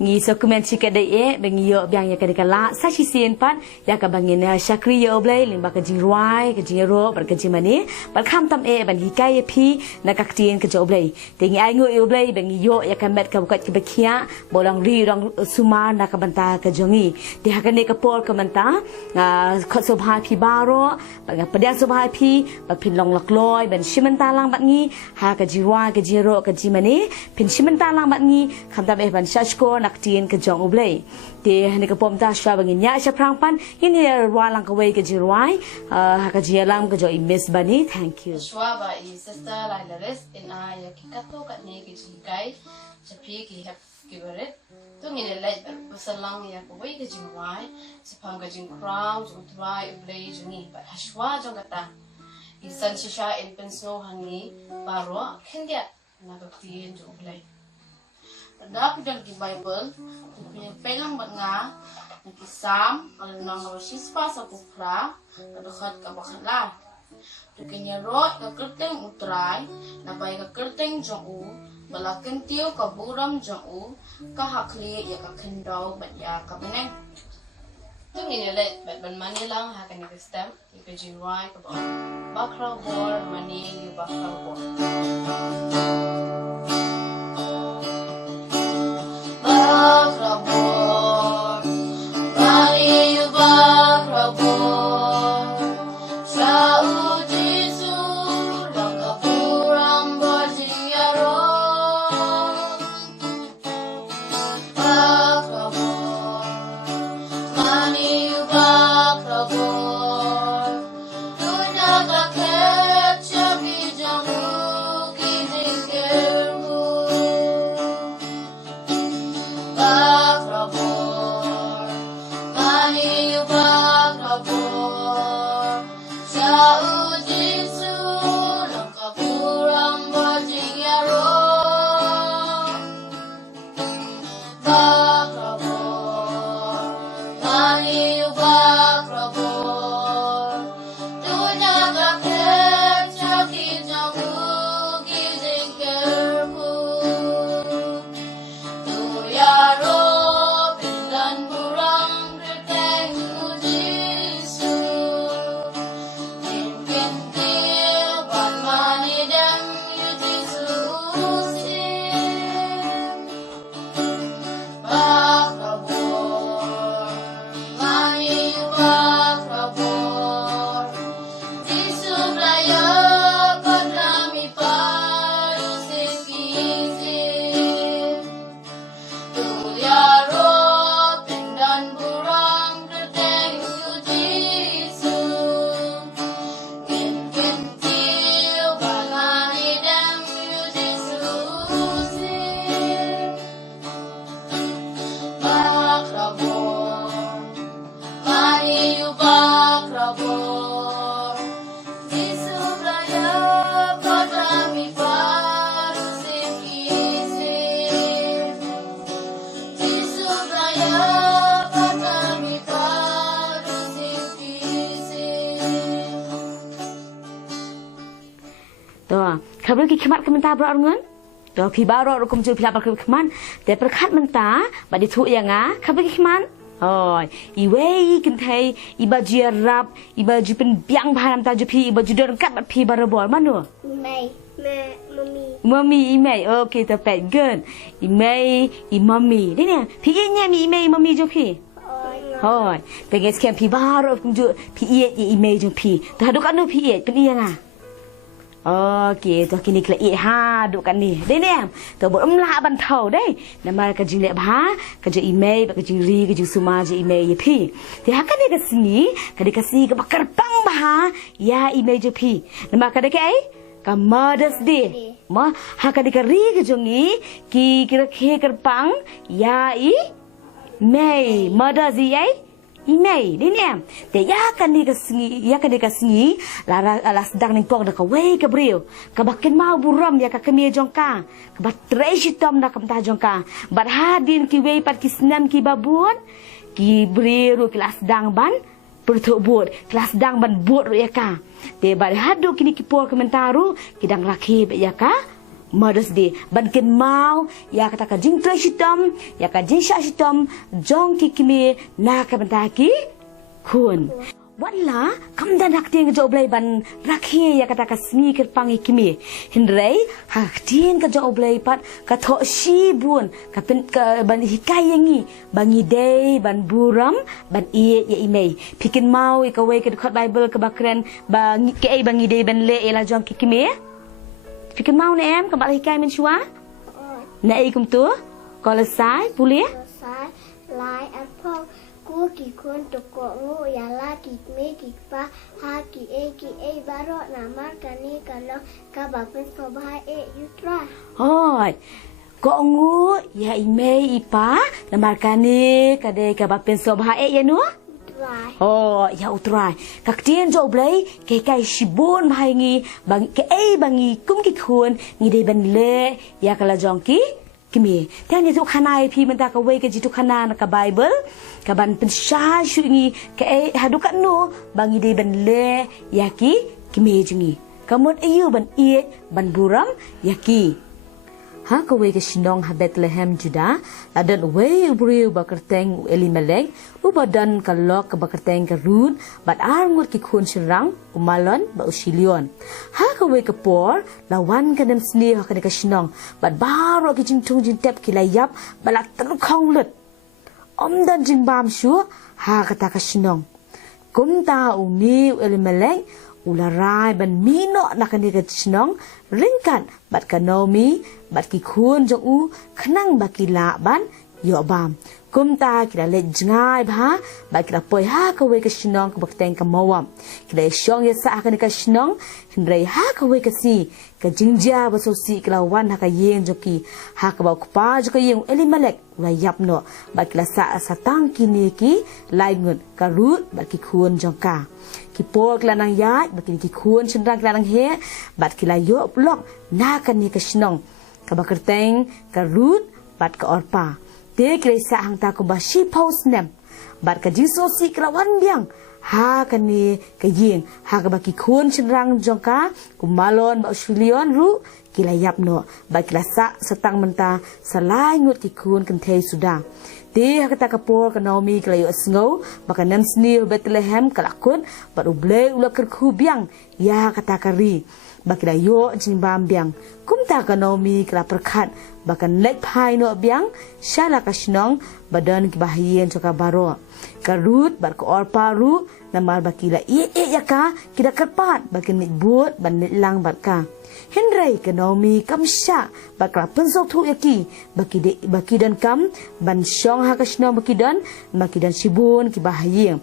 ngi dokumen chika dai bengi yo biang ya kadikala sashi sien pat ya ka bangin shakri yo blai limba ka jingruai ka jingro bar ka jimani bar kham tam ban hi kai phi na ka tien ka jo blai tingi ai ngo yo blai bengi yo ya ka met ka bukat ka bakia bolang ri rong suma na ka banta ka jongi ti ha ka ne ka por ka banta khot so bha phi baro ba pada so bha phi ba phin long lak loi ben shimanta lang bat ngi ha ka jiwa ka jiro ka jimani phin shimanta lang bat ngi kham tam ban shashko nak tien ka jong blai ti ne ka pom ta sha bangin nya sha prang pan ini wa lang ka wei ka jirwai ha ka jialam ka jo miss bani thank you shwa ba I sister Lares in a ya ki ka to ka ne ki jigai chapi ki hap ki bare to ni le lai salang ya ko wei ka jingwai sapang ka jing crown jong trai blai jungi ba hashwa jong kata I san shisha in pensno hangi baro khendia na ka tien jong blai da pidang ki Bible punya pelang bat nga nakisam kalau nang sispa sa pupra kadakhat ka bakhala tukenya ro ka kerteng utrai napai ka kerteng jong bala kentiu ka buram jong ka hakli ya ka kendau bat ya ka beneng tung ini le bat ban mani lang ha kan ka stem ka jinwai ka bakra bor mani yu bakra bor Bakrabor, Mari yu bakrabor, sa ujisu lakapuram bajiyaro. Bakrabor, Mari yu bakrabor, dunia kaket cabi jamu kijingkermu. Bakrabor, mani yu bakrabor, sa ujisu lakapuram bajiyaro. Bakrabor, mani yu bakrabor, dunia kaket caki jamu kijingkerku. Tuyaro pindan burang kerteng ujisu Kintil ban mani dem ujisu usim Bakrabor, mani bakrabor Jisu blaya padrami parusin kisim Tuyaro pindan burang kerteng ujisu Kintil bangani dem ujisu usim Bakrabor, mani yu bakrabor Jisu blaya padrami parusin kisim Jisu blaya padrami parusin kisim to khabar ki khmat kamenta bro ngun to phi baro ro kum ju phi ba khman te prakhat menta ba di thu yanga khabar ki khman oi I wei kin thai I ba jirap I ba ju pen biang bharam ta ju phi I ba ju don kat ba phi bar bor manu Mày, mami. mommy imei okay ta pet good imei I mommy đây nè phi ye nya mi imei mommy ju phi hoi pengen skem phi baro kum ju phi ye imei ju phi ta duk anu phi ye pen yang ah okay to kini kla I ha duk kan ni đây nè to bo la ban thau đấy nama ka jing le ba ka je imei ba ka jing ri ka jing suma je imei ye phi ti ha ka ni ka sini ka ka si ka bakar pang ba ya imei ju phi nama ka de kai ka Mother's Day ma ha ka de ka ri ka jongi ki kira khe kar pang ya I May Mother's Day ai Imei ni nè te ya kan ni ka singi la sedang ning pok da ka wei ka brio ka bakin mau buram ya ka kemie jongka ka bat treshi tom da ka mta jongka bat hadin ki wei pat ki snam ki babun ki brio ki la sedang ban pertuk buat kelas sedang ban buat ya ka te bat hadu kini ki por komentaru ki dang laki ya ka Mother's Day ban ken mau ya kata ka jing tre shitam ya ka jing sha shitam jong ki kimi na ka banta ki kun wala kam dan hak ting jo blai ban rakhi ya kata ka smi ker pangi kimi hindrei hak ting ka jo blai pat ka tho shi bun ka pen ka ban hikai yangi bangi day ban buram ban ye ya imei pikin mau ka we ka khot bible ka bakren bangi ke bangi day ban le ela jong ki kimi Fikir mau ni em, kembali hikai min shua? Nak ikum tu? Kalau sai, boleh? Sai, lai apple, ku ki kun tu ko ngu ya la ki me ki pa ha ki e baro nama kani kalau ka ba pen so ba you try. Hoi. Ko ngu ya ime ipa, nama kani kade ka ba pen so ba ya nu? Try. Oh, ya utrai. Kak tien jo blai ke kai shibon bhai ngi bang ke bangi kum ki khun ngi dei ban le ya kala jong ki kimi. Tiang ni tu khanai phi men ta ka wei ke jitu khana na ka Bible ka ban pen sha shu ngi ke hadu kan no bangi dei ban le ya ki kimi jungi. Kamot ayu ban ie ban buram ya ki. Ha ka wei ke shinong ha Bethlehem Juda adan wei ubriu bakerteng Elimelech ubadan ka lok ka bakerteng ka Rut bat arngut ki khun shirang umalon ba usilion ha ka wei ke por lawan ka dem sni ha ka shinong bat baro ki jing tung jing tep ki layap balak tru khong lut omdan jing bam shu ha ka ta ka shinong kumta uni Elimelech ularai ban mino nakani ka shinong ringkan bat ka Naomi bat ki khun jong u khnang ba ki la ban yo bam kumta kila le jngai bha ba kila poi ha ka we ka shinong ka bakteng ka mawam kila shong ya sa ka ni ka shinong hindrai ha ka we ka si ka jingja ba so si kila wan ha ka yeng joki ha ka ba ku pa jo ka yeng Elimelech la yap no ba kila sa satang kini ki lai ngut ka Rut ba ki khun jong ka ki por kila nang ya ba ki khun chendang kila nang he bat kila yo blok na ka ni ka shinong ka bakerteng ka Rut bat ka Orpa te kila sa hang ta ko ba shi pos nem bat ka jiso si kila wan biang ha ka ni ka yeng ha ka ba ki khun chendang jong ka ku malon ba usulion ru kila yap no ba kila sa satang menta salai ngut ki khun kan thei suda te ha ka por ka Naomi kila yo sngo ba ka nem sni Bethlehem kala kun ba uble ula ker khu biang ya ka ta ka ri ba kila yo jing bam biang kum ta ka Naomi kila perkhat ba kan lek phai no biang shala ka shnong badan ki bahien choka baro ka Rut ba ko Orpa ru namar ba kila ya ka kida kerpat ba kan nit but ban nit lang ba ka Henry ka Naomi kamsha bakla pensok thu yaki baki dan kam ban shong ha ka shnong baki dan sibun ki bahayeng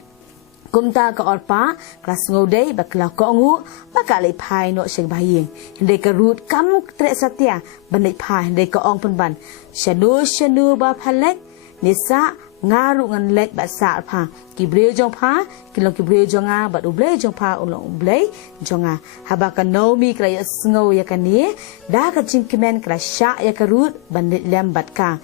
kumta ka Orpa klas ngodei bakla ko ngu bakale phai no seng bahayeng Henry ka Rut kam tre satya ban nei phai Henry ka ong pen ban shanu ba phalek nisa ngaru ngan lek ba sa pha ki bre jong pha ki long ki bre jong a ba uble jong pha ulong uble jong a haba ka Naomi kra ya sngo ya ka ni da ka jing kimen kra sha ya ka Rut ban lem bat ka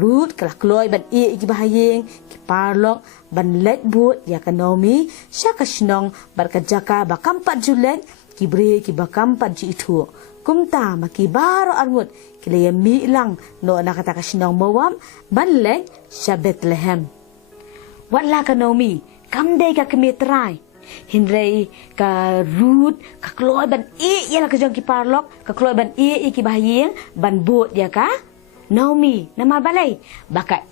Rut kla kloi ban e ki bahayeng ki parlok ban lek bu ya ka Naomi sha ka shnong bar ka jaka ba kampat julek ki bre ki ba kampat ji thu kumta makibaro armut kila mi lang no nakata ka shinong mawam banlek sa Bethlehem wala ka Naomi kamde ka kimitray Henry ka Rut ka kloy ban yala ka jong ki parlok ka kloy ban ki bahayeng ban bot ya ka Naomi nama balai baka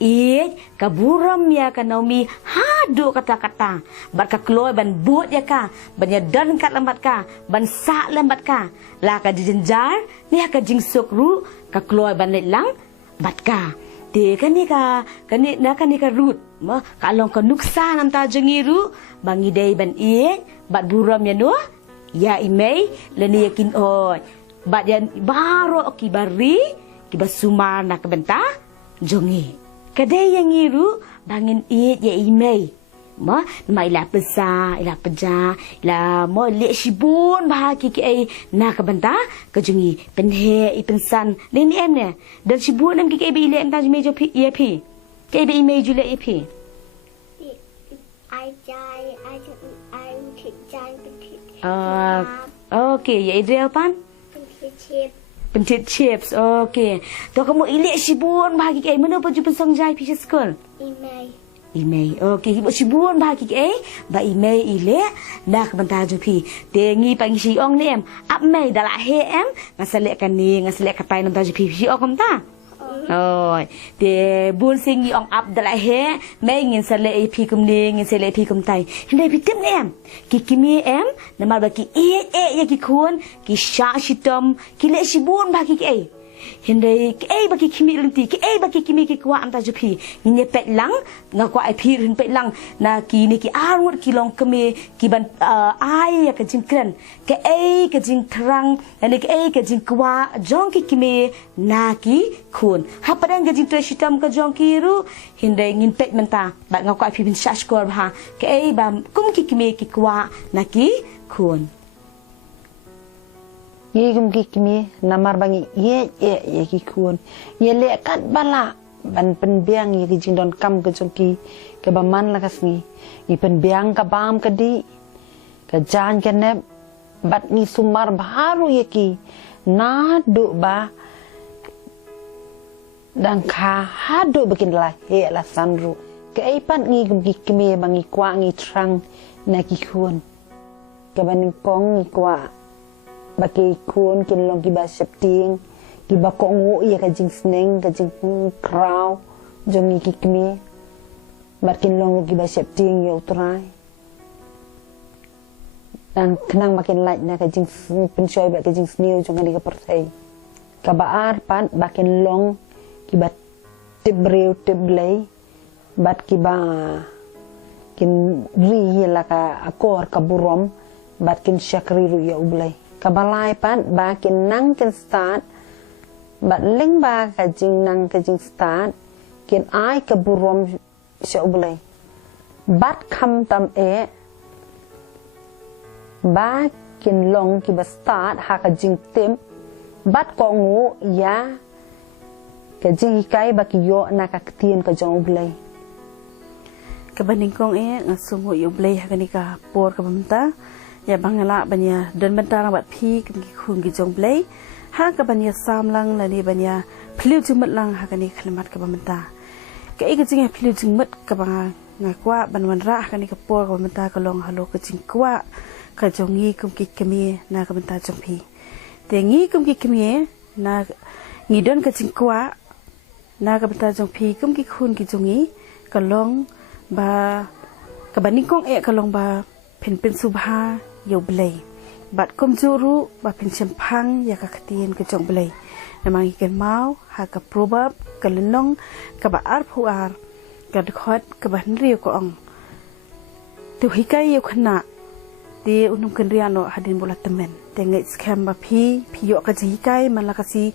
ka buram ya ka Naomi hadu kata-kata baka kloy ban bot ya ka ban ya dan kat lambat ka ban sa lambat ka la ka jenjar ni ka jing sokru ka kloy ban lang bat ka te kani ka Rut ma kalong ka nuksa nam ta jengiru bangi dei ban bat buram ya no ya imei leni yakin o bat ya baro ki bari kiba sumar na kabenta jongi kadai yang iru bangin ya imei ma ila pesa ila peja ila mo le shibun bahaki ki ai na kabenta kajongi penhe I pensan ni em ne dan shibun em ki ai bi le em ta jme jo pi ye pi ki bi imei ju le ye pi ai okay ya Israel pan chip Pentit chips. Okey. Tu kamu ilik sibun bahagi ke mana baju pensong jai pi sekolah. Email. Okey, ibu sibun bahagi ke ba email ilik dah kebentar ju pi. Tengi pangi si ong ni em. Ap mai dalam he em ngaselek kan ni, ngaselek katai nam ta ju pi si ong kom ta. Ôi, thì buôn sinh như ông ấp đã lại hết mấy nghìn sẽ lệ phi cùng đi, nghìn sẽ lệ phi cùng tay. Hiện đây bị tiếp em, kí mi em, nằm mà kí ya kí khuôn, kí sa si tâm, kí lệ si buôn ba kí cái. Hiện đây cái ba kí mi lưng tì, cái ba kí mi kí qua anh ta chụp phi, nhìn nhẹ pet lăng, ngã qua ai phi hình pet lăng, na kí ni kí arut kí long kami kí ban ai ya cái jing kren, cái jing terang, na cái jing qua, jong kí mi na kí khuôn. Hapa dan cái jing tu si tâm cái jong kí ru, hiện đây nhìn pet menta, bạn ngã qua ai phi bin sa skor ha, cái ba kum kí mi kí qua na kí khuôn. Ye gum kikmi namar bangi ye kikun ye le kat bala ban pen biang ye kijing don kam ke joki ke baman la kasngi i pen biang ka bam ke di ke jan ke neb bat ni sumar baru ye ki na do ba dan kha ha do bikin la he la sanru ke ai pan ngi gum kikmi bangi kwa ngi trang na kikun ke ban kong ngi kwa bagi kun kin long kiba septing kiba kongu iya kajing sneng kajing kraw jongi kikmi makin long kiba septing ya utrai dan kenang makin light na kajing pensoi ba kajing snew jonga di kepertai kabaar pan makin long kiba tibreu tiblei bat kiba kin ri la ka akor kaburom bat kin syakri ru ya ublai kabalai pan ba kin nang kin start bat ling ba ka jing nang ka jing start kin ai ka burom sha ublai bat kham tam e ba kin long ki ba start ha ka jing tem bat ko ngu ya ka jing kai ba ki yo na ka tien ka jong ublai ka baning kong ngasungu ublai ha ka ni ka por ka bamta ya bangala banya dan bentara bat pi ki khun ki jong blai ha ka banya samlang la ni banya phliu jumut lang ha ka ni khlemat ka bamta ka e ka jing phliu jumut ka ba nga kwa banwan ra ka ni ka por ka bamta ka long halo ka jing kwa ka jongi kum ki kemi na ka bamta jong pi te ngi kum ki kemi na ngi don ka jing kwa na ka bamta jong pi kum ki khun ki jongi ka long ba ka baning kong ka long ba pen subha yo blai bat kom juru ba pen champang ya ka khatien ka jong blai namang ikan mau ha ka probab ka lenong ka ba ar phuar ka khot ka ban ri ko ong tu hikai yo khna ti unum kan riano hadin bola temen te ngai scam ba phi yo ka hikai man la ka si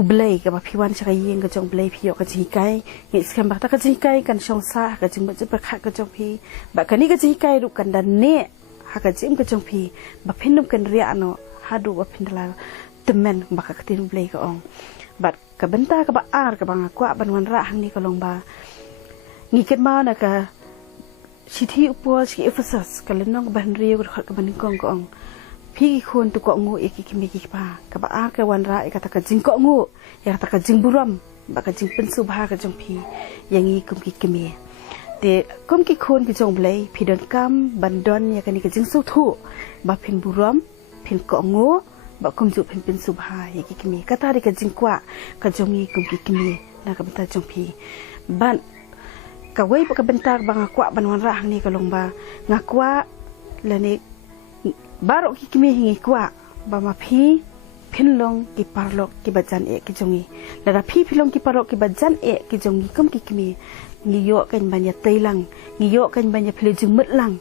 ublai ka ba phi wan cha yeng ka jong blai phi yo ka hikai ngai scam ba ta ka hikai kan song sa ka jing ba pa kha ka jong phi ba ka ni ka hikai ru kan dan ne ha ka jim ka jong phi ba phinum kan riano hadu ba phindala temen ba ka tin blai ka ong bat ka benta ka ba ar ka ba kwa ban wan ra hang ni ka long ba ngi ket ma na ka sithi upol si efasas ka lenong ban ri ka ka ban kong ko ong phi khon tu ko ngu e ki mi ki pa ka ba ar ka wan ra e ka ta ka jing ko ngu ya ta ka jing buram ba ka jing pen su ba ka jong phi yang i kum ki mi te kum ki khon ki jong blai phi don kam ban don ya ka ni ka jing su thu ba phin buram phin ko ngu ba kum ju phin su ba ya ki mi ka ta ri ka jing kwa ka jong i kum ki mi na ka ba ta jong phi ban ka wei ka bentar bang kwa banwan ra ni ka long ba ngakwa la ni baro ki kimi hingi kwa ba ma phi phinlong ki parlok ki bajan e ki jongi la da phi philong ki parlok ki bajan e ki jongi kum ki kimi ni yo kan banya teilang ni yo kan banya phile jing mut lang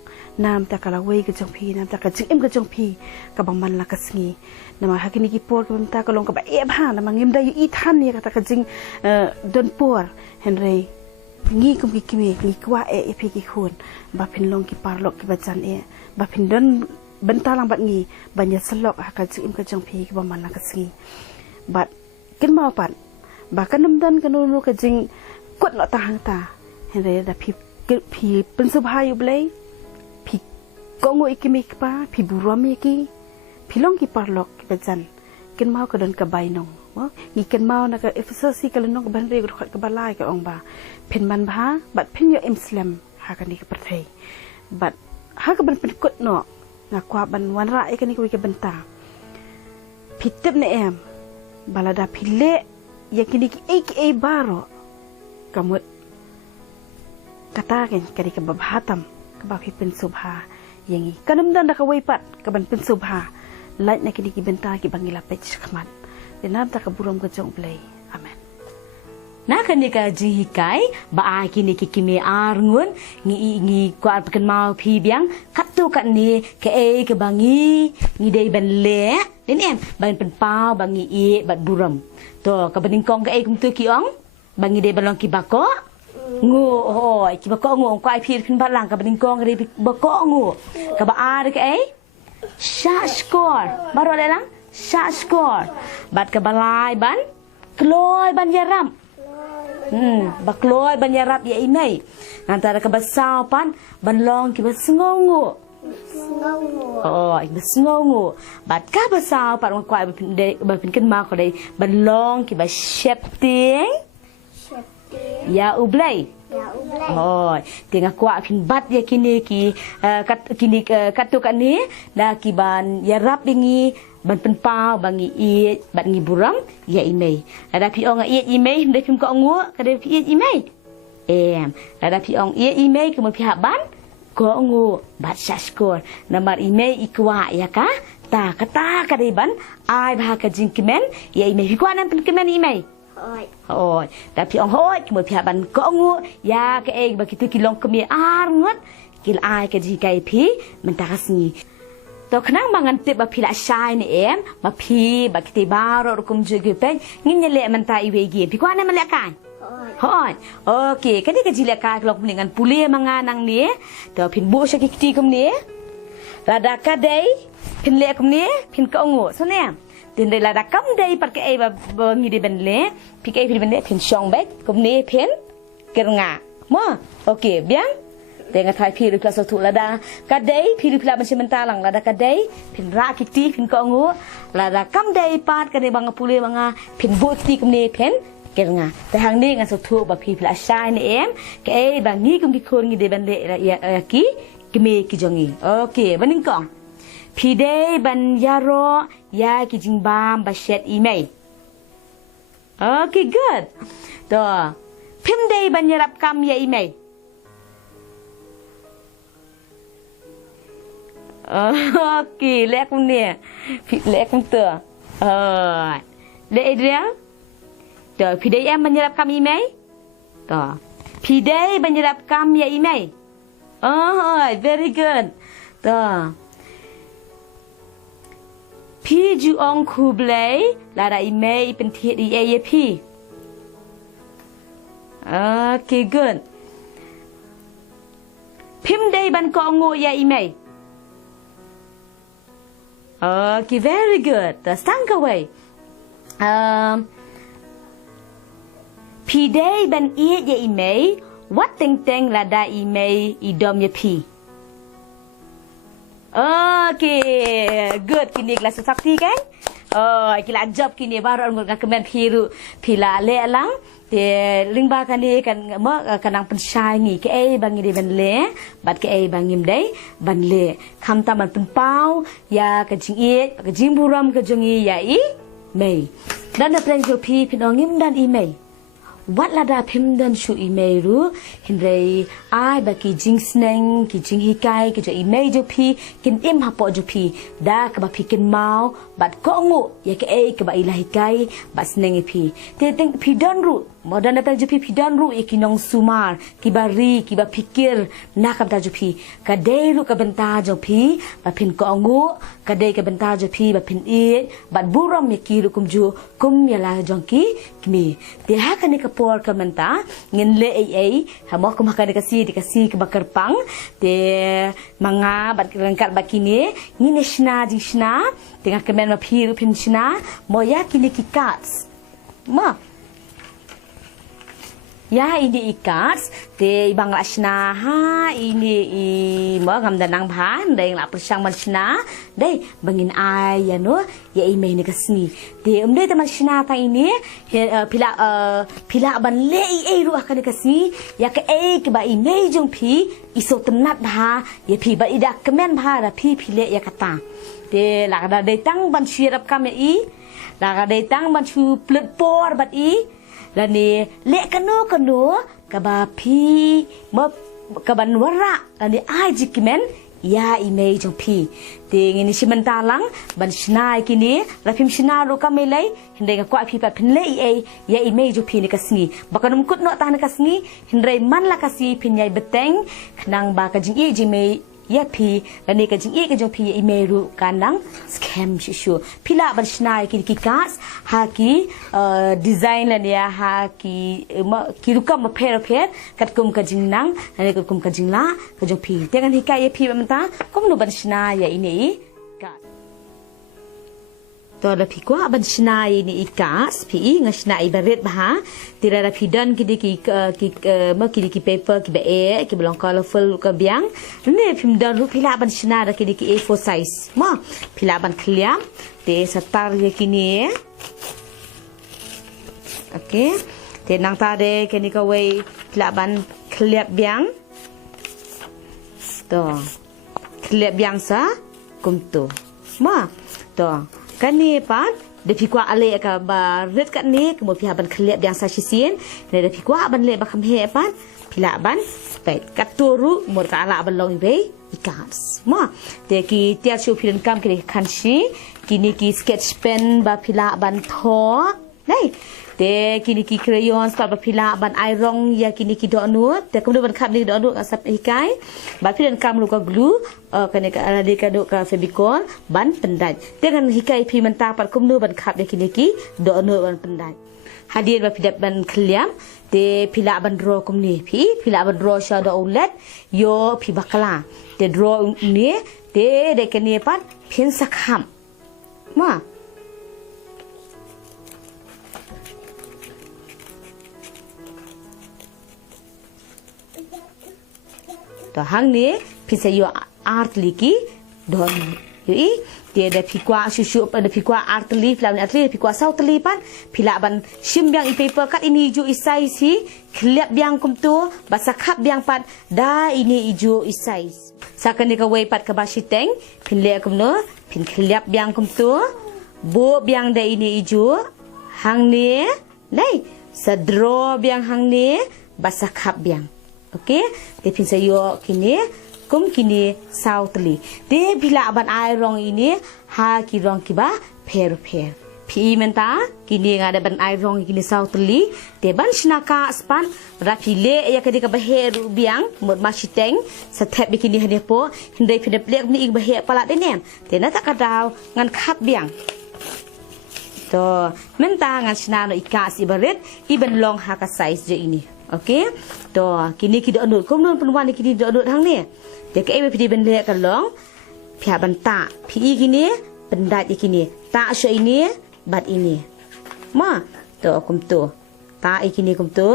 nam ta kala wei ki jong phi nam ta ka jing em ka jong phi ka bang man la ka sngi nama hakini ki por ka ta ka long ka ba e bha nama ngim da yu i than ni ka ta ka jing don por henry ngi kum ki kimi ngi kwa e phi ki khun ba phin long ki parlok ki bajan e ba phin don bentalang bat ngi banya selok ka jim ka jong phi ki ba man la ka singi bat kin ma pat ba kanam dan kanunu ka jing kwat no ta hang ta henre da phi pen su bha yu blai phi ko ngo ikimi pa phi buram ki phi long ki parlok ki bajan pikin mau ke don ke bainong ngiken mau na ke efsasi ke lenong ke ban re ke balai ke ong ba pen ban ba bat pen yo Islam ha kan ni ke perthai bat ha ke ban pen kut no na kwa ban wan ra ke ni ke benta pitep ne em balada pile ya kini ki baro kamut kata kan kadi ke babhatam ke ba pen subha yangi kanam dan da ka waipat ke ban pen subha light na kini ki benta ki bangila pech khamat denam ta ka buram ke jong play amen na kanika jihikai ba kini kikimi arngun ngi kwa pakan mau pi biang katu kat ni ke bangi ngi dei ban le den em ban pen pau bangi e bat buram to ka baning kong ke kum tu ki ong bangi dei balong ki bako ngu hoi ki bako ngu kwa pi pin balang ka baning kong ke bako ngu ka ba ar ke shot score baro le lang shot score bat ka balai ban kloy ban yaram bakloi ban yarap ya imei antara ke basau pan ban long ki basngongu oh basngongu bat ka basau pan ko ai ba pin ken ma ko dei ban long ki ba shepting ya ublai oh tinga kwa pin bat ya kini ki katu kan ni na ki ban yarap bingi ban pen pau bangi i bat ngi buram ya imei ada pi ong i imei de pim ko ngu ka de pi imei ada pi ong i imei ke mo pi ban ko ngu bat saskor namar imei ikwa ya ka ta kata ka de ban ai ba ka jing kimen ya imei pi kwa nan pen kimen imei oi tapi ong hoi ke mo pi ban ko ngu ya ke ba kitu kilong kemi arngot kil ai ka ji kai pi mentakasni to kenang mangan tip ba pila shai ni em ba pi ba kiti baro kum juge pe ngin le manta iwe gi pi kwa ne man le kan hoi okay kadi ka jile ka klok dengan puli manganang ni to pin bu sha kiti kum ni rada ka dei pin le kum ni pin ka ngo so ne tin de rada kam dei par ke ba ngi de ben le pi ke pin ben le pin shong be kum ni pin keranga mo okay biang dengan thai pi rupla so tu lada kadai pi rupla macam mentalang lada kadai pin ra kiti pin ko ngu lada kam dai pat kadai bang pule banga pin buti kumne pen kenga te hang ni ngan so tu ba pi pla shai ni em ke bang ni kum ki khon ngi de ban le ya ki kime ki jongi okay baning kong pi dai ban yaro ya ki jingbam ba shet imei okay good to pim dai ban yarap kam ya imei okay, lek ni, lek tu. Lek dia, tu pidai em menyerap kami imei, tu pidai menyerap kami ya imei. Oh, very good. Tu piju ong kublai, lara imei pentit di AAP. Okay, good. Pim dai ban ko ngo ya imei. Okay, very good. Stang away. Pi day ban i ya imei, what ting lada imei idom ya pi. Okay, good. Kini kelas sakti kan? Oh, kila job kini baru orang kemen piru pila le lang. Te lingba kani kan mo kanang pensai ngi ke bangi de ban le bat ke bangim dai ban le kham ta man pen pau ya ka jing e ka jing buram ka jongi ya i mei dan da plan jo pi pinongim dan i mei wat la da phim dan shu i mei ru hindrei ai ba ki jing sneng ki jing hikai ki jo i mei jo pi kin im ha po jo pi da ka ba pi kin mau bat ko ngu ya ke ka ba ilahi kai ba sneng i pi te teng pi dan ru modern datang jupi pidan ru ikinong sumar kibari kiba pikir nakam ta jupi kadai ru ka benta jupi ba pin ko angu kadai ka benta jupi ba pin e ba buram me ki ru kum ju kum ya la jongki kimi te ha kan ka por ka menta ngin le ai ha mo kum ka dikasi ke bakar pang te manga ba rangkat ba kini ngin shna jishna tengah kemen ma pi ru pin shna mo ya kini ki cards ma ya ini ikat te ibang lasna ha ini mo ngam danang ban dai la persang mansna dai bangin ai ya no ya ime ni kasni te umde te mansna ta ini pila ban le ai ru akan kasni ya ke ai ke ba ime jong pi iso tenat ha ya pi ba ida kemen ba ra pi le ya kata te la da dai tang ban sirap kam i la dai tang ban chu plut por bat i la ni le kanu kaba pi mo kaban wara ani aji kimen ya ime jong pi te ngini simantalang ban snai kini rafim sinaru kamelai hindai ka pi pa pinlei ai ya ime jong pi ni kasni bakanum kut no ta ni kasni hindai man la kasi pinyai beteng khnang ba ka jing e jime ya pi lani ka jing e ka jong pi ya ime ru kanang scam shishu pila ban snai kini kikas ha ki design lani ya ha ki rukam ma pher kat kum ka jing nang lani kat kum ka jing la ka jong pi tengan hikai ya pi bamta kum no ban snai ya ini ka to la pi kwa ban snai ni ikas pi ngasna ibaret bah tira ra pi dan ki paper ki ba e ki belong colorful ka biang ne pim dan ru pila ban snai ra ki A4 size ma pila ban kliam te satar ye kini okay te nang ta de kini ka wei pila ban kliap biang to kliap biang sa kum tu ma to kani pat de pikwa ale ka ba red kat ni kemo pihak ban kliap biang sa sisien ne de pikwa ban le ba kham he pat pila ban pet katuru mor ka ala ban long be ikams ma te ki tia chu philen kam ki khansi kini ki sketch pen ba pila ban tho nei te kini ki crayons ba pila ban iron ya kini ki do nu te kemudian ban khap ni do nu asap hikai ba philen kam lu ka glue kene ka ala de ka do ka febicol ban pendai dengan hikai pi menta par kumnu ban khap ya kini ki do nu ban pendai hadir ba pidap ban kliam te pila ban draw kumni pila ban draw sha do ulet yo pi bakala te draw ni te de kene pat pin sakham ma to hang ni pisa yo art liki don yoi dia ada pikwa susu pada pikwa art leaf lawan art leaf pikwa south leaf pan pila ban sim biang i paper kat ini ijo isai si kliap biang kum tu basa khap biang pat da ini ijo isai sakan ni ka wei pat ka basiteng pin le kum no pin kliap biang kum tu bo biang da ini ijo hang ni dai sadro biang hang ni basa khap biang okay te pin sayo kini kum kini sautli te bila ban iron ini ha ki rong kiba pher pi menta kini ngada ban iron kini sautli te ban snaka span rapile ya kadi ka baher biang mod masiteng satep bikini hane po hindai pide plek ni ig baher pala denen te na tak kadaw ngan khap biang to menta ngan snano ikas ibaret iben long ha ka size je ini okay to kini ki do anut kum non penwan ni kini do anut hang ni de ke ep di ben le ka long phia ban ta phi kini pendat kini ta so ini bat ini ma to kum tu ta kini kum tu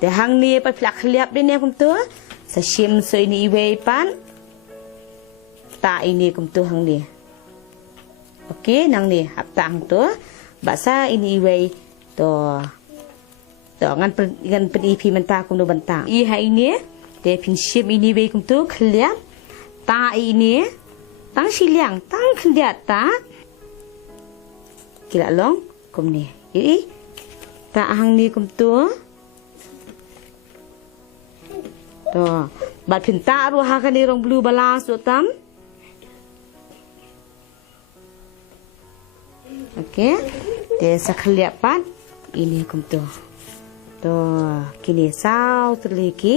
de hang ni pa plak liap de ne kum tu sa sim so ini iwe pan ta ini kum tu hang ni okay nang ni hap ta hang tu basa ini iwe to ngan pen ipi menta kum do banta I ha ini te pin sim ini be kum tu khliap ta ini tang siliang tang khliat ta kila long kum ni i ta hang ni kum tu to bat pin ta ru ha ka ni rong blue bala so tam okay te sa khliap pat ini kum tu to kini sao terliki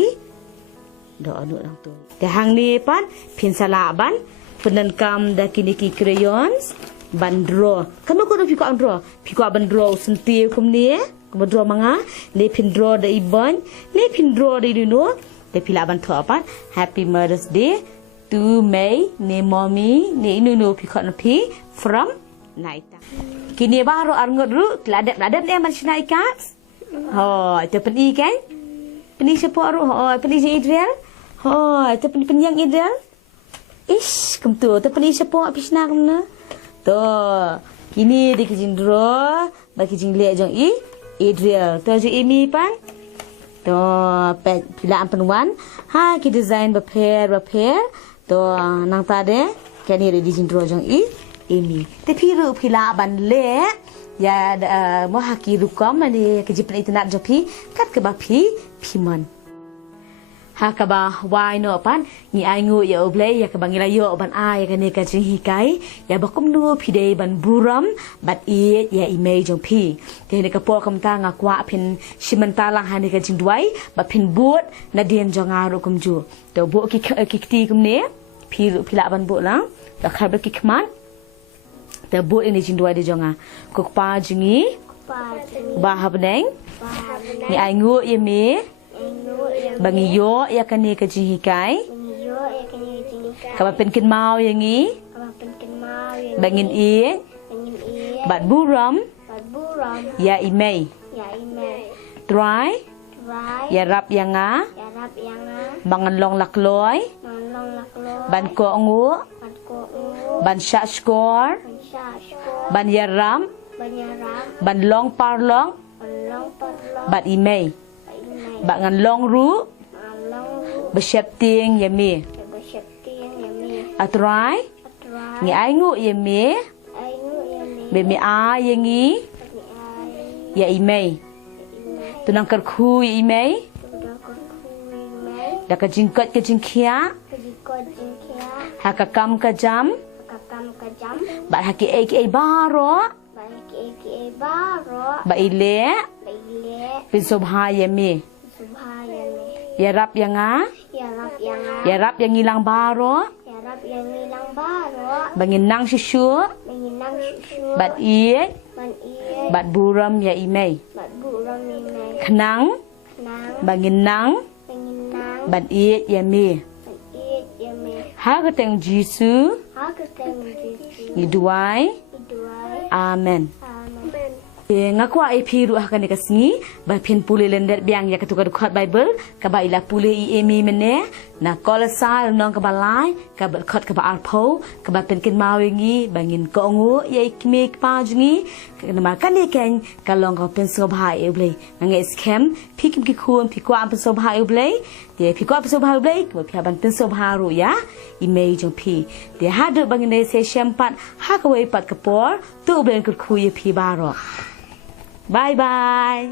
do anu lang tu de hang ni pan pin sala ban penan kam da kini ki crayons ban draw kanu ko piko draw piko ban draw senti kum ni kum draw manga le pin draw da iban le pin draw da no de pila ban tho pan happy mother's day to May ne mommy ne no piko na pi from naita kini baru arngot ru ladat ne man sina ikas oh, itu pen I kan? Peni siapa aru? Hoi, peni je Idriel. Hoi, tu peni yang Idriel. Ish, kem tu. Tu peni siapa pisna kem na? Tu. Kini di kijing draw, bagi kijing liat jong Idriel. Tu je Amy pan. Tu pilaan penuan. Ha, ki design berpair. Tu nang tade. Kini di kijing draw jong Amy. Tapi ru pila ban le. Ya mo haki rukom mani kejipan internet jopi kat ke bapi piman. Ha ka ba wai no pan ni ai ngu ya oblay ya ka bangila yo ban ai ka ni ka jing hikai ya bakum nu pide ban buram bat I ya image jong pi. Te ni ka por kam ta nga kwa pin shiman ta lang ha ni ka jing duai ba pin but na dien jong aru kum ju. To bo ki ti kum ne pi pila ban bo lang da khar ba ki kman. Te buat ini jing dua di jonga. Kok pa jingi. Bahab neng. Ni aingu ye me. Bangi yo ya kani ka jihikai. Kaba penkin mau yangi. Bangin I. Bat buram. Ya imei. Try. Ya rap yanga. Bangan long lakloi. Ban ko ngu. Ban syak skor. Ban yaram. Ban long parlong. Ban imei. Ban long ru. Besyap ting yemi. Atrai. Ngi aingu yemi. Bemi a yangi. Ya imei. Tunang kerku imei. Da ka jingkot ke jingkia. Hakakam ka jam. Ba haki aka baro. Ba ile. Pin subha yemi. Ya rap yanga. Ya rap yang hilang baro. Bangin nang sisu. Bat I. Bat buram ya imei. Kenang. Bangin nang. Bat I yemi. Ha keteng Jisu. Iduai. Amen. Ngaku ai piru akan dikasih ba pin pule lendet biang ya ketukar dukat Bible ka ba ila pule I emi mene na kolosal nong ka balai ka ba khat ka ba arpo ka ba pin kin mawingi bangin ko ngu ya ikmek pa jingi ka ma kan ni ken ka long ka pin so ba e blai nang scam pikim ki kun pi kwa pin so ba e blai de pi kwa pin so ba e blai ka pi ban pin so ba ru ya image jong pi de ha du bangin de se syampat ha ka wei pat ka por tu ben ku ye pi ba ro. Bye bye.